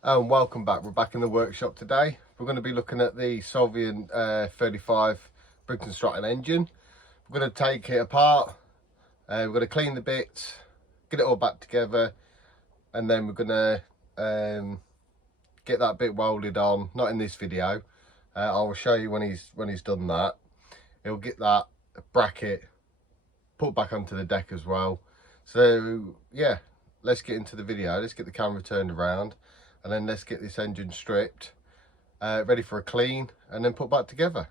And welcome back. We're back in the workshop today. We're going to be looking at the Solvian 35 Briggs and Stratton engine. We're going to take it apart, we're going to clean the bits, get it all back together, and then we're going to get that bit welded on. Not in this video, I'll show you when he's done that. He'll get that bracket put back onto the deck as well. So yeah, let's get into the video. Let's get the camera turned around, and then let's get this engine stripped, ready for a clean, and then put back together.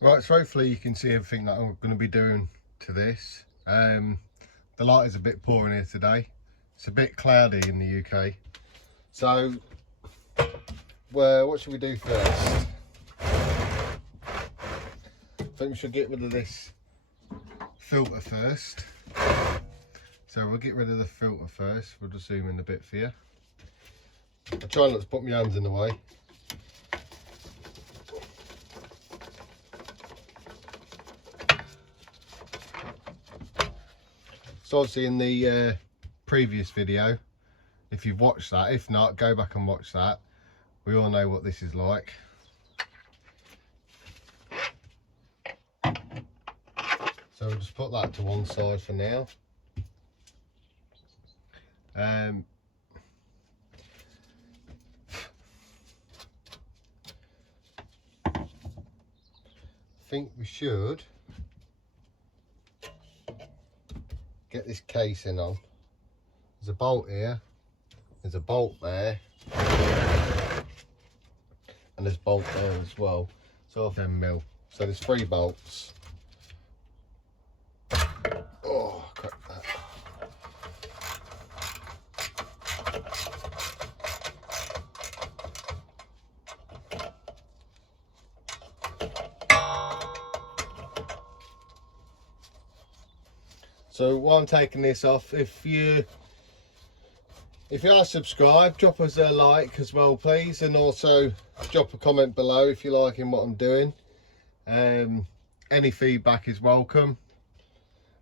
Right, so hopefully you can see everything that I'm going to be doing to this. The light is a bit poor in here today. It's a bit cloudy in the UK. So, what should we do first? I think we should get rid of this filter first. So we'll get rid of the filter first. We'll just zoom in a bit for you. I'll try not to put my hands in the way. So obviously in the previous video, if you've watched that, if not, go back and watch that. We all know what this is like. So we'll just put that to one side for now. I think we should get this casing on. There's a bolt here, there's a bolt there, and there's a bolt there as well. So 10mm. So there's 3 bolts. Oh, crack that. So while I'm taking this off, if you are subscribed, drop us a like as well please, and also drop a comment below if you're liking what I'm doing. Any feedback is welcome.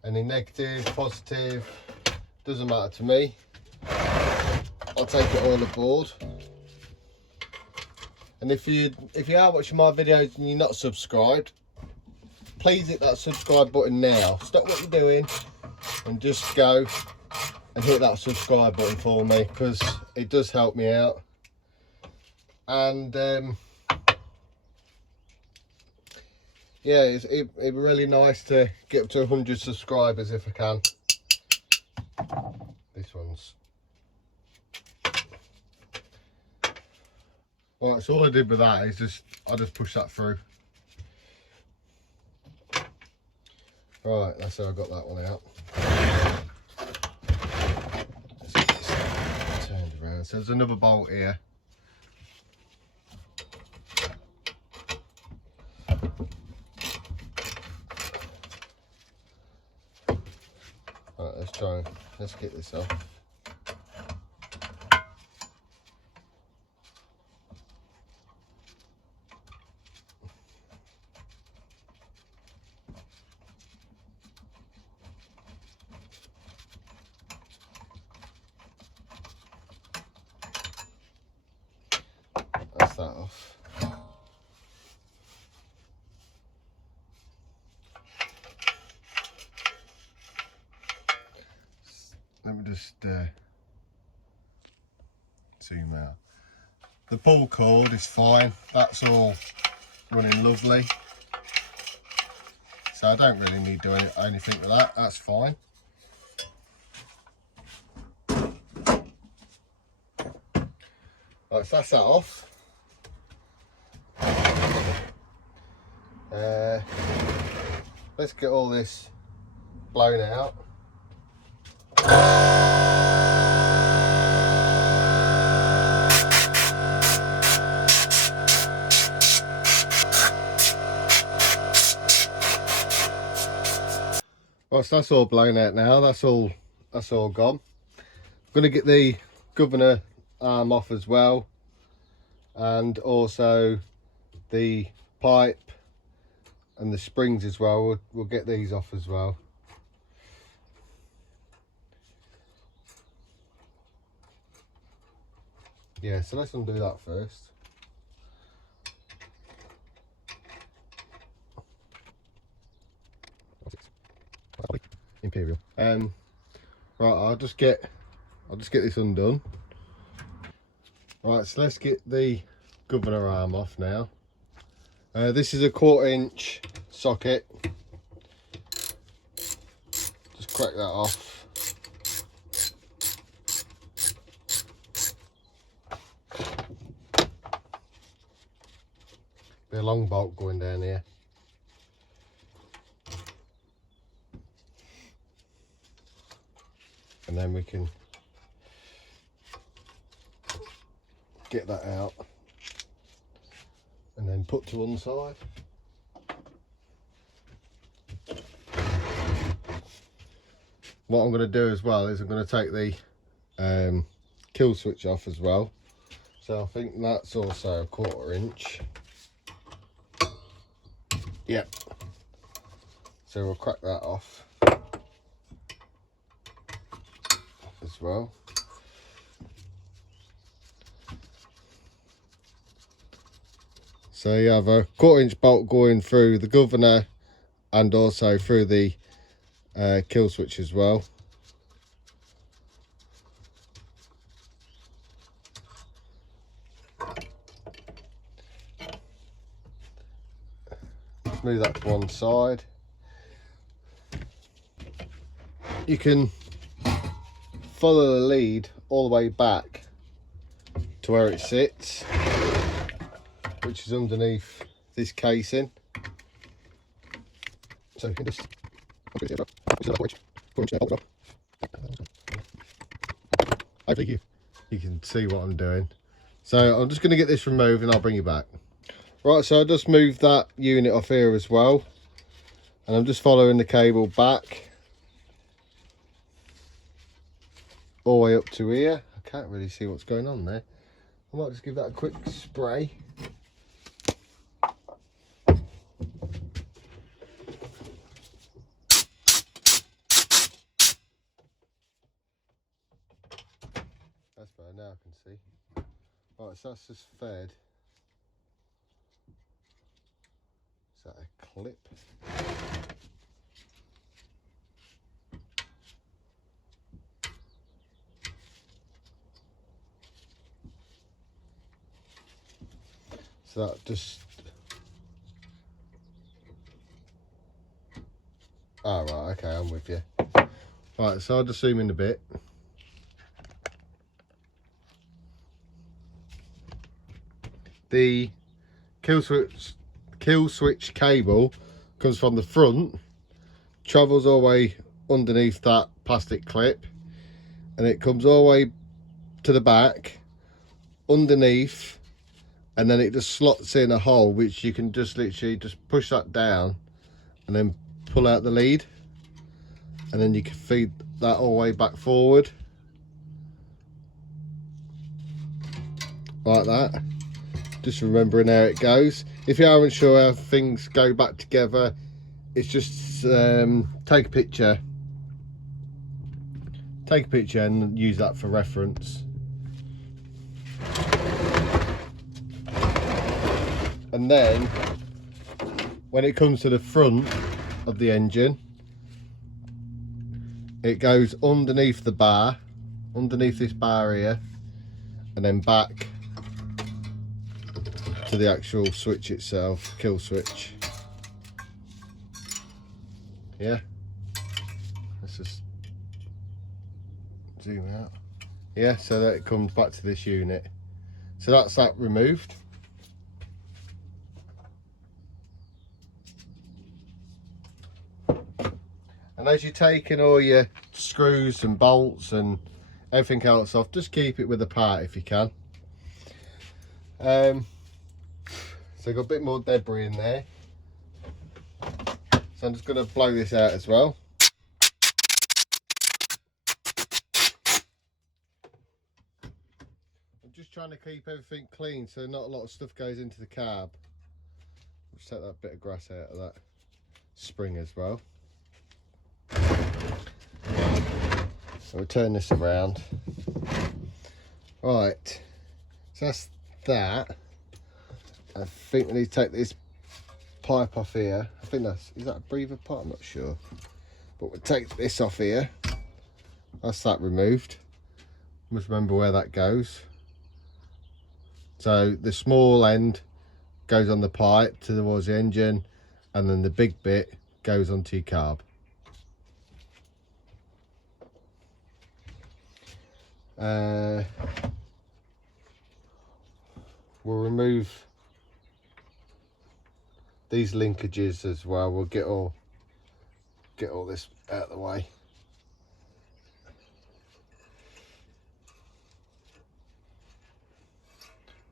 Any negative, positive, doesn't matter to me. I'll take it all aboard. And if you are watching my videos and you're not subscribed, please hit that subscribe button now. Stop what you're doing and just go and hit that subscribe button for me, because it does help me out. And yeah, it'd be really nice to get up to 100 subscribers if I can. This one's right. So all I did with that is I just push that through. Right, that's how I got that one out. Turned around. So there's another bolt here. Right, let's get this off. That's that off. Let me just zoom out. The pull cord is fine. That's all running lovely. So I don't really need to do anything with that. That's fine. Right, so that's that off. Let's get all this blown out. Well, so that's all blown out now. That's all gone. I'm going to get the governor arm off as well, and also the pipe and the springs as well. We'll get these off as well. Yeah, so let's undo that first. Imperial. Right, I'll just get this undone. Right, so let's get the governor arm off now. This is a 1/4 inch socket. Just crack that off. Be a long bolt going down here. And then we can get that out and then put to one side. What I'm going to do as well is I'm going to take the kill switch off as well. So I think that's also a 1/4 inch. Yep. So we'll crack that off as well. So you have a 1/4 inch bolt going through the governor and also through the kill switch as well. Just move that to one side. You can follow the lead all the way back to where it sits, which is underneath this casing. So you can just hopefully you can see what I'm doing. So I'm just going to get this removed and I'll bring you back. Right, so I just moved that unit off here as well, and I'm just following the cable back all the way up to here. I can't really see what's going on there. I might just give that a quick spray. That's better, now I can see. Right, so that's just fed. Is that a clip? So that just... Oh, right, okay, I'm with you. Right, so I'll just zoom in a bit. The kill switch cable comes from the front, travels all the way underneath that plastic clip, and it comes all the way to the back, underneath, and then it just slots in a hole which you can just literally just push that down and then pull out the lead, and then you can feed that all the way back forward like that. Just remembering how it goes. If you aren't sure how things go back together, it's just take a picture and use that for reference. And then when it comes to the front of the engine, it goes underneath the bar, underneath this bar here, and then back to the actual switch itself, kill switch. Yeah, let's just zoom out. Yeah, so that it comes back to this unit. So that's that removed. And as you're taking all your screws and bolts and everything else off, just keep it with the part if you can. So I've got a bit more debris in there, so I'm just going to blow this out as well. I'm just trying to keep everything clean so not a lot of stuff goes into the carb. Just take that bit of grass out of that spring as well. So we'll turn this around. Right, So that's that. I think we need to take this pipe off here. I think is that a breather pipe? I'm not sure. But we'll take this off here. That's that removed. Must remember where that goes. So the small end goes on the pipe towards the engine, and then the big bit goes onto your carb. We'll remove these linkages as well. We'll get all this out of the way.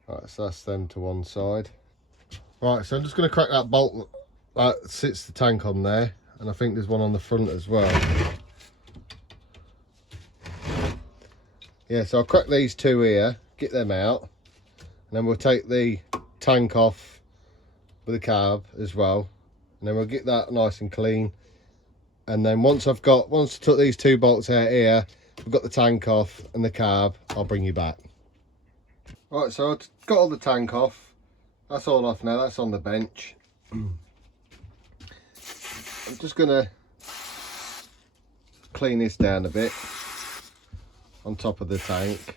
Right, so that's them to one side. Right, so I'm just going to crack that bolt that sits the tank on there, and I think there's one on the front as well. Yeah, so I'll crack these two here, get them out, and then we'll take the tank off with the carb as well, and then we'll get that nice and clean. And then once I took these two bolts out here, we've got the tank off and the carb, I'll bring you back. Right, so I've got all the tank off. That's all off now, that's on the bench. I'm just gonna clean this down a bit on top of the tank,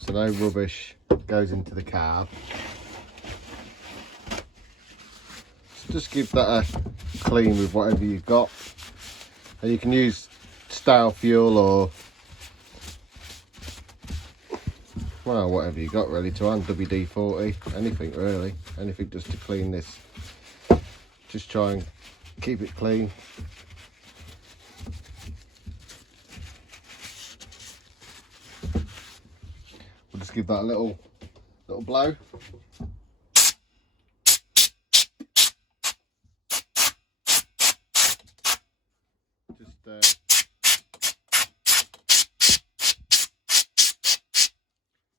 so no rubbish goes into the carb. So just give that a clean with whatever you've got. And you can use stale fuel or, well, whatever you got really to hand, WD-40, anything really, anything just to clean this. Just try and keep it clean. We'll just give that a little blow.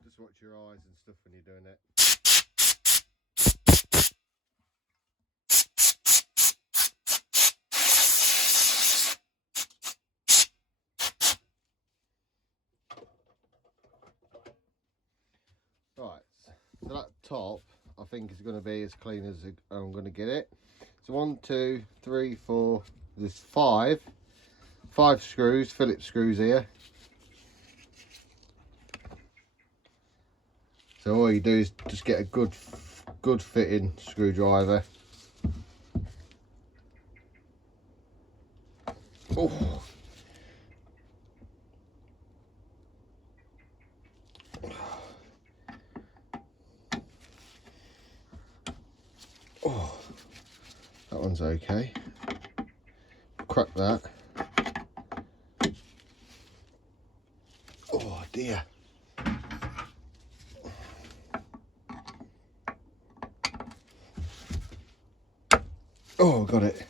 Just watch your eyes and stuff when you're doing it. Right, so that top I think is going to be as clean as I'm going to get it. So 1, 2, 3, 4, there's five screws, Phillips screws here. So all you do is just get a good fitting screwdriver. Oh. Oh, that one's okay. Crack that. Oh dear. Oh, got it.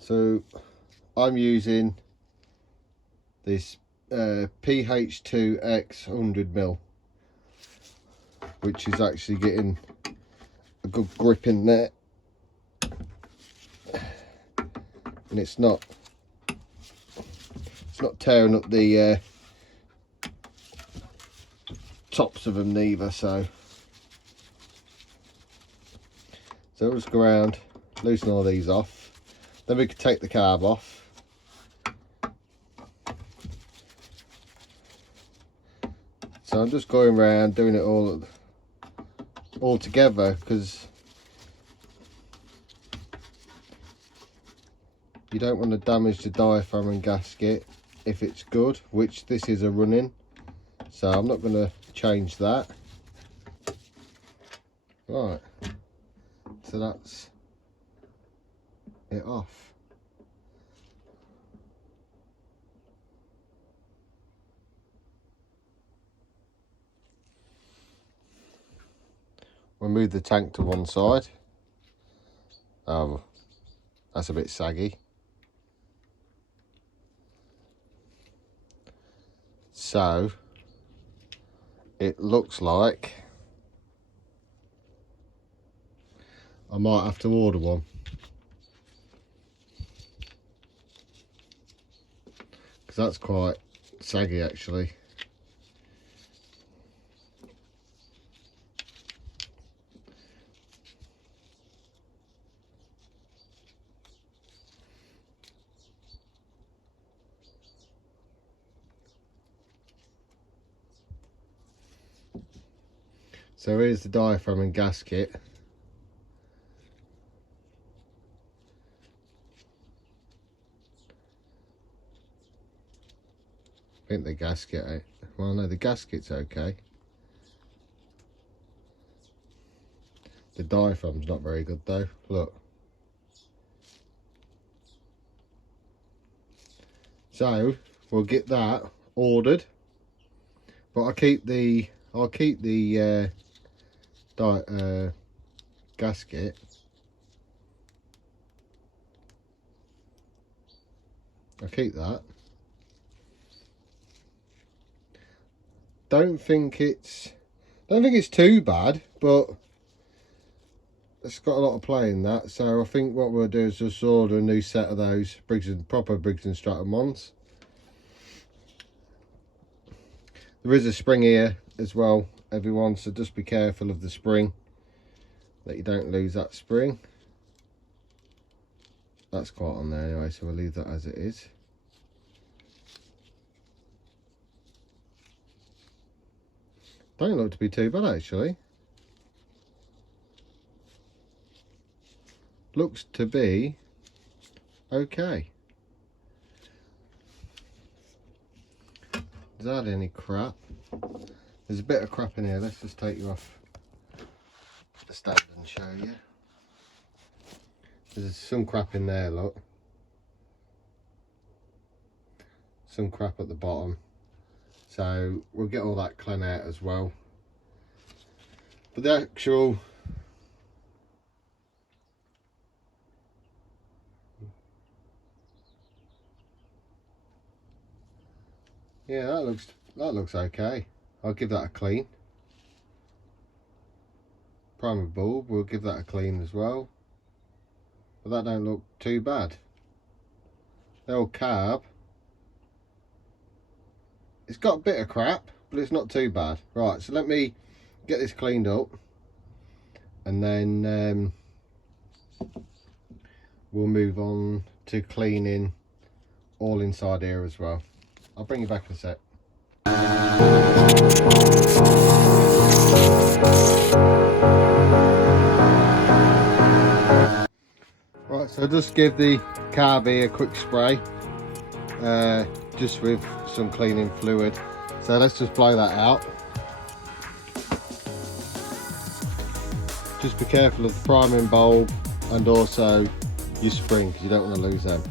So I'm using this PH2X 100mm, which is actually getting a good grip in there, and it's not tearing up the tops of them neither. So we'll just go around, loosen all these off, then we can take the carb off. So I'm just going around doing it all together, because you don't want to damage the diaphragm and gasket if it's good, which this is a run-in, so I'm not going to change that. Right, so that's it off. We'll move the tank to one side. Oh, that's a bit saggy. So it looks like I might have to order one, because that's quite saggy actually. So here's the diaphragm and gasket. I think the gasket, well no, the gasket's okay. The diaphragm's not very good though, look. So we'll get that ordered, but I'll keep the gasket. I'll keep that. Don't think it's too bad, but it's got a lot of play in that. So I think what we'll do is just order a new set of those proper Briggs and Stratton ones. There is a spring here as well, everyone, so just be careful of the spring, that you don't lose that spring. That's quite on there anyway, so we'll leave that as it is. Don't look to be too bad actually. Looks to be okay. Is that any crap? There's a bit of crap in here. Let's just take you off the stand and show you. There's some crap in there, look. Some crap at the bottom. So we'll get all that clean out as well. But the actual yeah, that looks okay. I'll give that a clean. Primer bulb, we'll give that a clean as well. But that don't look too bad. The old carb, it's got a bit of crap, but it's not too bad. Right, so let me get this cleaned up, and then we'll move on to cleaning all inside here as well. I'll bring you back in a sec. Right, so just give the carb here a quick spray, just with some cleaning fluid. So let's just blow that out. Just be careful of the priming bulb and also your spring, because you don't want to lose them.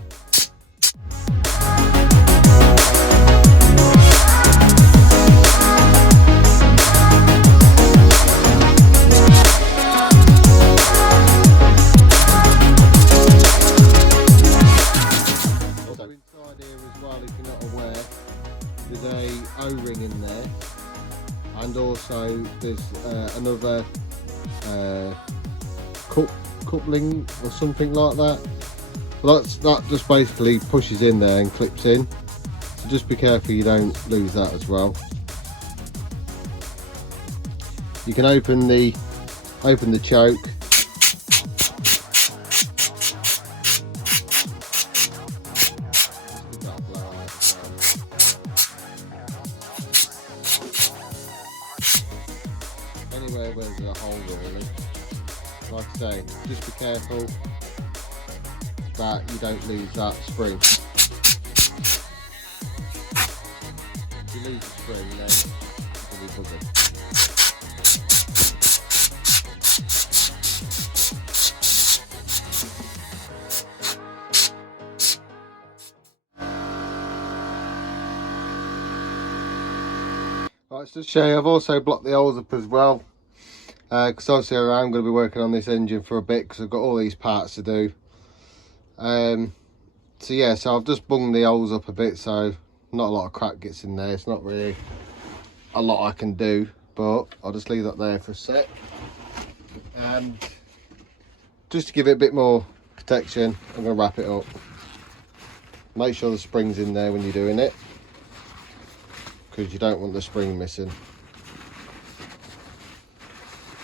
O-ring in there, and also there's another coupling or something like that. Well, that just basically pushes in there and clips in, so just be careful you don't lose that as well. You can open the choke. Anywhere where there's a hole really. Like I say, just be careful that you don't lose that spring. If you lose the spring, then it'll be buggered. Right, so to show you, I've also blocked the holes up as well, because obviously I'm going to be working on this engine for a bit, because I've got all these parts to do. So yeah, so I've just bunged the holes up a bit, so not a lot of crap gets in there. It's not really a lot I can do, but I'll just leave that there for a sec. And just to give it a bit more protection, I'm going to wrap it up. Make sure the spring's in there when you're doing it. because you don't want the spring missing.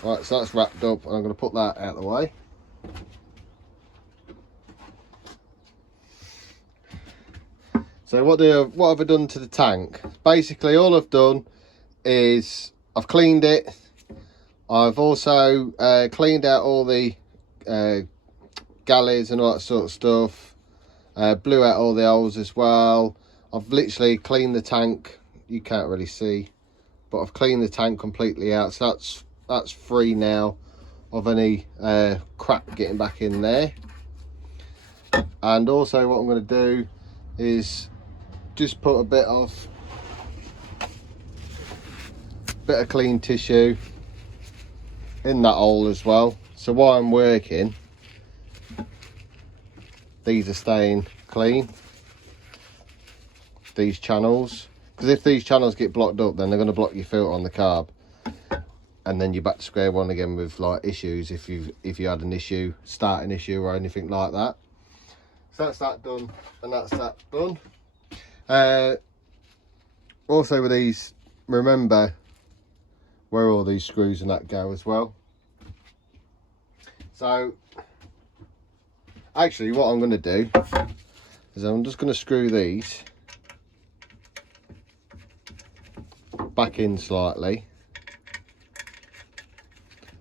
Right, so that's wrapped up, and I'm going to put that out of the way. So what have I done to the tank? Basically, all I've done is I've cleaned it. I've also cleaned out all the galleys and all that sort of stuff. Blew out all the holes as well. I've literally cleaned the tank. You can't really see, but I've cleaned the tank completely out. So that's free now of any crap getting back in there. And also what I'm going to do is just put a bit of clean tissue in that hole as well. So while I'm working, these are staying clean, these channels, because if these channels get blocked up, then they're going to block your filter on the carb, and then you're back to square one again with like issues if you had an issue, starting issue or anything like that. So that's that done, and that's that done. Also with these, remember where all these screws and that go as well. So actually what I'm going to do is I'm just going to screw these back in slightly,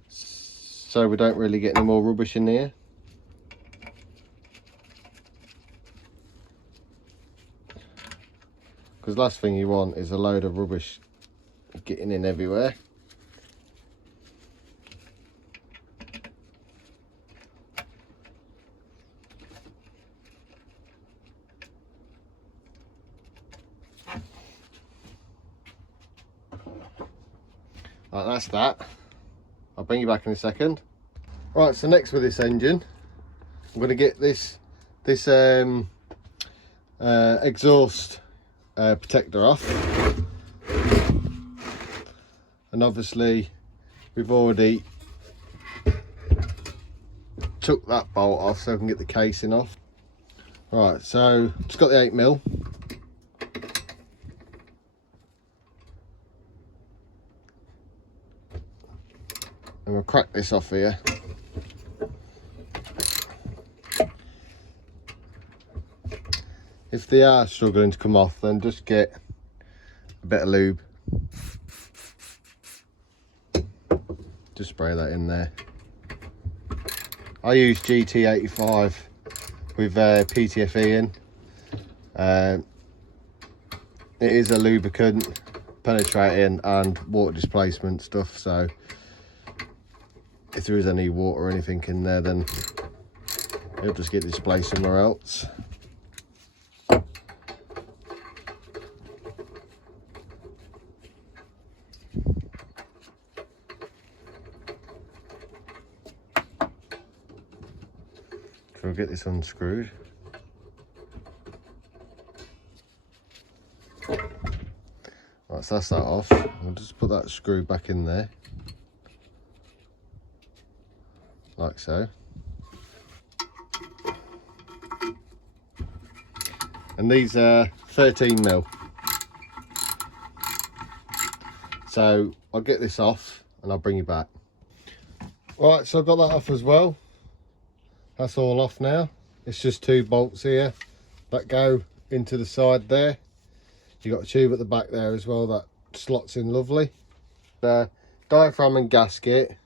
so we don't really get any more rubbish in here. Because last thing you want is a load of rubbish getting in everywhere. Right, that's that. I'll bring you back in a second. Right, so next with this engine, I'm going to get this exhaust protector off, and obviously we've already took that bolt off so I can get the casing off. Right, so it's got the 8mm. And we'll crack this off here. If they are struggling to come off, then just get a bit of lube. Just spray that in there. I use GT85 with PTFE in. It is a lubricant, penetrating and water displacement stuff, so if there is any water or anything in there, then it'll just get displaced somewhere else. So we'll get this unscrewed. Right, so that's that off. I'll just put that screw back in there, like so. And these are 13mm. So I'll get this off and I'll bring you back. Right, so I've got that off as well. That's all off now. It's just 2 bolts here that go into the side there. You've got a tube at the back there as well that slots in lovely. Diaphragm and gasket.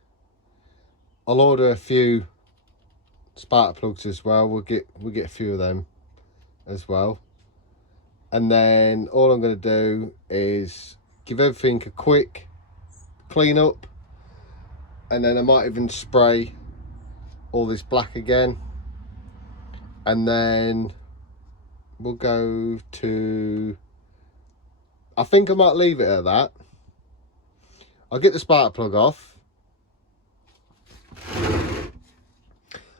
I'll order a few spark plugs as well. We'll get a few of them as well. And then all I'm going to do is give everything a quick clean up, and then I might even spray all this black again, and then we'll go to, I think I might leave it at that. I'll get the spark plug off.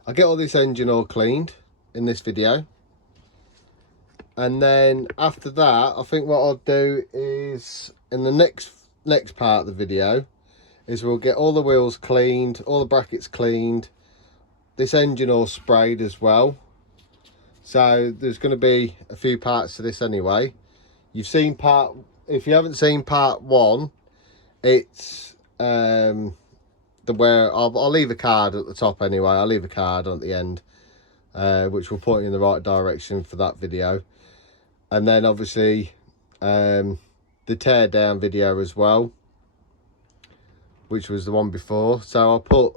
I'll get all this engine all cleaned in this video, and then after that I think what I'll do is in the next part of the video is we'll get all the wheels cleaned, all the brackets cleaned, this engine all sprayed as well. So there's going to be a few parts to this anyway. You've seen part if you haven't seen part 1, it's the where I'll leave a card at the top anyway. I'll leave a card at the end, which will point you in the right direction for that video. And then obviously the tear down video as well, which was the one before. So I'll put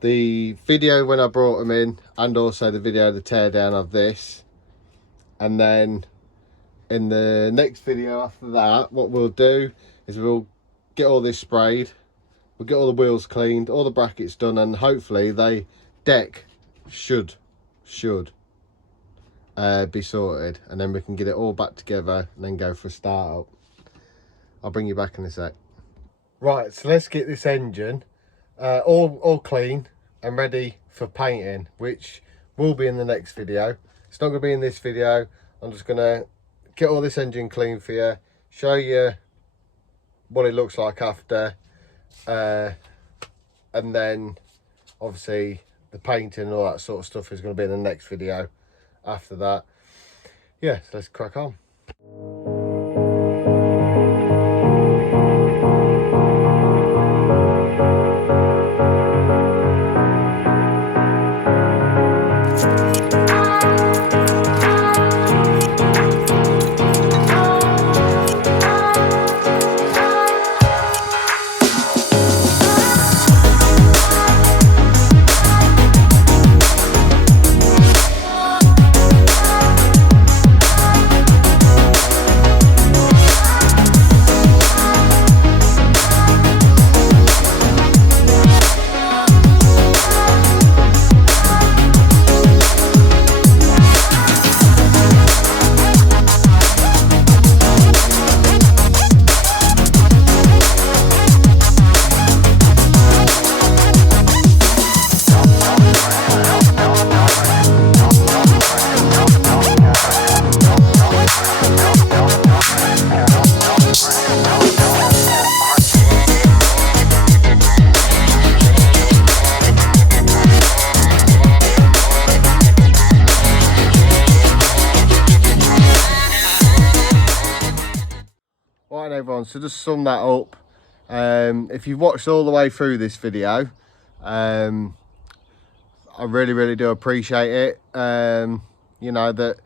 the video when I brought them in, and also the video of the tear down of this. And then in the next video after that, what we'll do is we'll get all this sprayed, we'll get all the wheels cleaned, all the brackets done, and hopefully the deck should be sorted, and then we can get it all back together and then go for a start up. I'll bring you back in a sec. Right, so let's get this engine all clean and ready for painting, which will be in the next video. It's not going to be in this video. I'm just going to get all this engine clean for you, show you what it looks like after, and then obviously the painting and all that sort of stuff is going to be in the next video after that. Yeah, so let's crack on. Right everyone, so just sum that up. If you've watched all the way through this video, I really do appreciate it. You know, that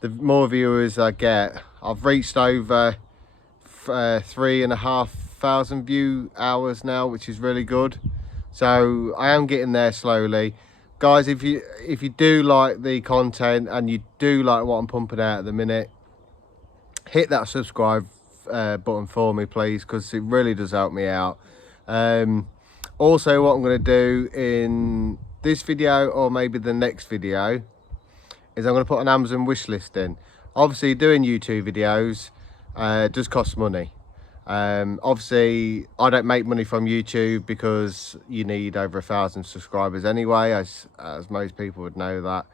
the more viewers I get, I've reached over 3,500 view hours now, which is really good. So I am getting there slowly, guys. If you do like the content and you do like what I'm pumping out at the minute, hit that subscribe button for me, please, because it really does help me out. Also, what I'm going to do in this video, or maybe the next video, is I'm going to put an Amazon wish list in. Obviously, doing YouTube videos does cost money. Obviously, I don't make money from YouTube because you need over 1,000 subscribers anyway, as most people would know that.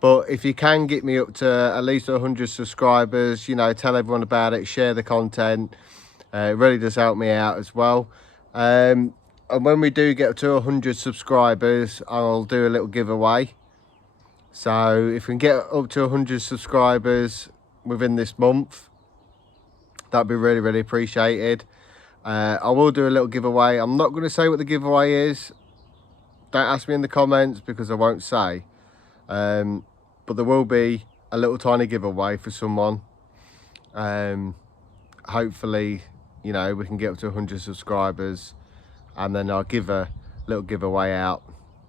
But if you can get me up to at least 100 subscribers, you know, tell everyone about it, share the content. It really does help me out as well. And when we do get up to 100 subscribers, I'll do a little giveaway. So if we can get up to 100 subscribers within this month, that'd be really appreciated. I will do a little giveaway. I'm not going to say what the giveaway is. Don't ask me in the comments, because I won't say. But there will be a little tiny giveaway for someone. Hopefully, you know, we can get up to 100 subscribers, and then I'll give a little giveaway out.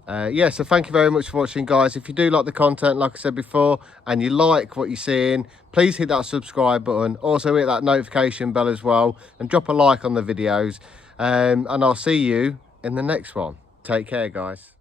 Yeah, so thank you very much for watching, guys. If you do like the content, like I said before, and you like what you're seeing, please hit that subscribe button. Also hit that notification bell as well, and drop a like on the videos. And I'll see you in the next one. Take care, guys.